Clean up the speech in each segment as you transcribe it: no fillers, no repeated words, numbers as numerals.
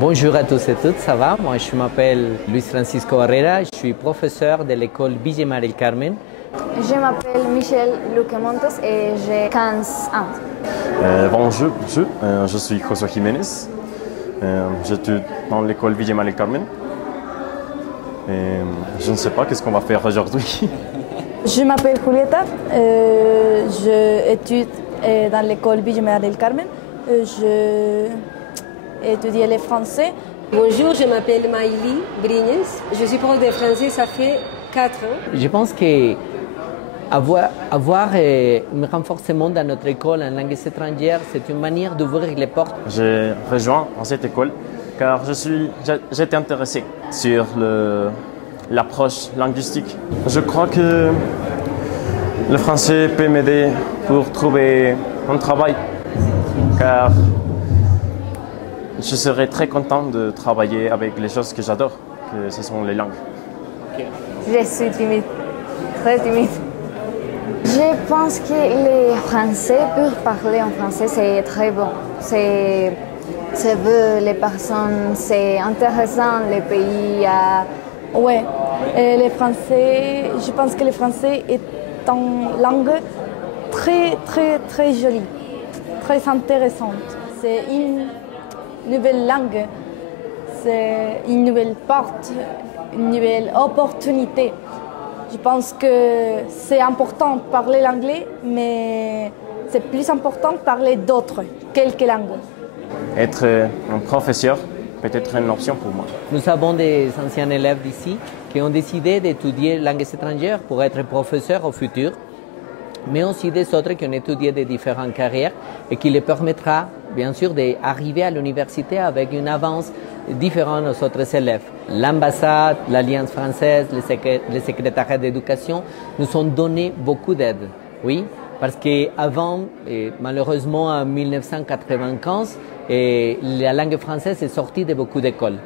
Bonjour à tous et toutes, ça va? Moi je m'appelle Luis Francisco Barrera, je suis professeur de l'école Villa Mar del Carmen. Je m'appelle Michel Luque Montes et j'ai 15 ans. Bonjour, je suis Josué Jiménez. J'étudie dans l'école Villa Mar del Carmen. Je ne sais pas qu'est-ce qu'on va faire aujourd'hui. Je m'appelle Julieta, je étudie dans l'école Villa Mar del Carmen. Je étudie le français. Bonjour, je m'appelle Maïli Brignes. Je suis prof de français, ça fait 4 ans. Je pense que avoir un renforcement dans notre école en langue étrangère, c'est une manière d'ouvrir les portes. J'ai rejoint cette école car j'étais intéressé sur l'approche linguistique. Je crois que le français peut m'aider pour trouver un travail car je serais très content de travailler avec les choses que j'adore, que ce sont les langues. Je suis timide, très timide. Je pense que les Français peuvent parler en français, c'est très bon. C'est beau, les personnes, c'est intéressant, les pays. Ouais, les Français, je pense que le français est une langue très jolie, très intéressante. C'est une nouvelle langue, c'est une nouvelle porte, une nouvelle opportunité. Je pense que c'est important de parler l'anglais, mais c'est plus important de parler d'autres, quelques langues. Être un professeur peut être une option pour moi. Nous avons des anciens élèves d'ici qui ont décidé d'étudier langues étrangères pour être professeurs au futur, mais aussi des autres qui ont étudié des différentes carrières et qui les permettra, bien sûr, d'arriver à l'université avec une avance différente aux autres élèves. L'ambassade, l'Alliance française, les secrétariats d'éducation nous ont donné beaucoup d'aide, oui, parce qu'avant, malheureusement en 1995, la langue française est sortie de beaucoup d'écoles.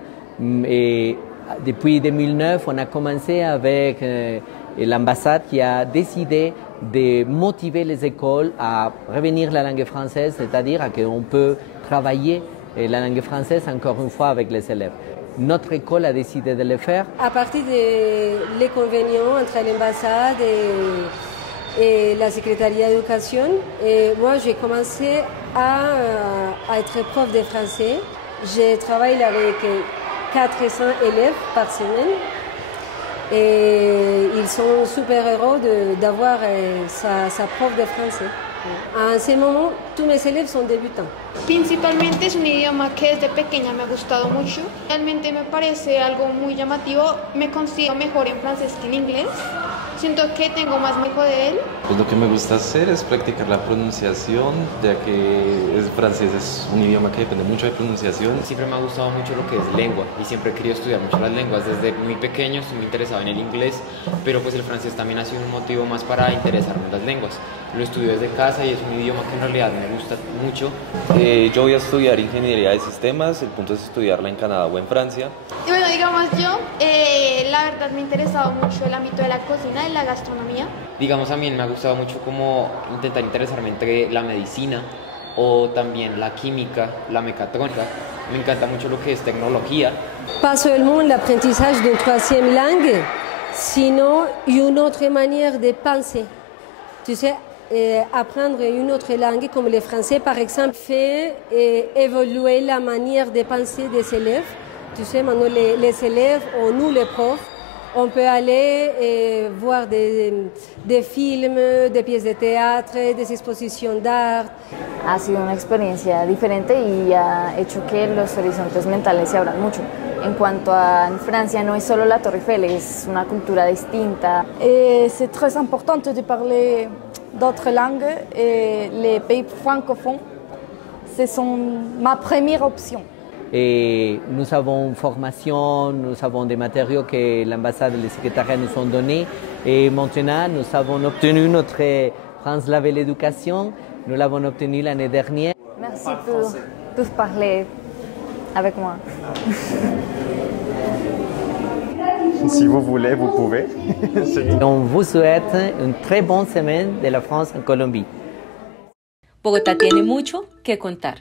Et depuis 2009, on a commencé avec l'ambassade qui a décidé de motiver les écoles à revenir à la langue française, c'est-à-dire qu'on peut travailler la langue française encore une fois avec les élèves. Notre école a décidé de le faire. À partir de les conventions entre l'ambassade et la secrétariat d'éducation, moi j'ai commencé à être prof de français. Je travaille avec 400 élèves par semaine. Et ils sont super heureux d'avoir sa prof de français. En ce moment, tous mes élèves sont débutants. Principalmente es un idioma que desde pequeña me ha gustado mucho. Realmente me parece algo muy llamativo. Me considero mejor en francés que en inglés. Siento que tengo más manejo de él. Pues lo que me gusta hacer es practicar la pronunciación, ya que el francés es un idioma que depende mucho de pronunciación. Siempre me ha gustado mucho lo que es lengua y siempre he querido estudiar mucho las lenguas. Desde muy pequeño estoy muy interesado en el inglés, pero pues el francés también ha sido un motivo más para interesarme en las lenguas. Lo estudio desde casa y es un idioma que en realidad me gusta mucho. Yo voy a estudiar ingeniería de sistemas, el punto es estudiarla en Canadá o en Francia. Y bueno, digamos yo, la verdad me ha interesado mucho el ámbito de la cocina y la gastronomía. Digamos, a mí me ha gustado mucho como intentar interesarme entre la medicina o también la química, la mecatrónica. Me encanta mucho lo que es tecnología. Pas seulement l'apprentissage d'une troisième langue, sinon une autre manière de penser. Tu sais, apprendre une autre langue comme le français, par exemple, fait évoluer la manière de penser des élèves. Tu sais, maintenant, les élèves, ou nous, les profs, on peut aller voir des films, des pièces de théâtre, des expositions d'art. Ha sido una experiencia diferente y ha hecho que los horizontes mentales se abran mucho. En cuanto a en Francia, no es solo la Torre Eiffel, es una cultura distinta. C'est très important de parler d'autres langues et les pays francophones, ce sont ma première option. Et nous avons une formation, nous avons des matériaux que l'ambassade et le secrétariat nous ont donnés. Et maintenant, nous avons obtenu notre France La Belle Éducation. Nous l'avons obtenu l'année dernière. Merci pour parler avec moi. Si vous voulez, vous pouvez. On vous souhaite une très bonne semaine de la France en Colombie. Bogotá tiene mucho que contar.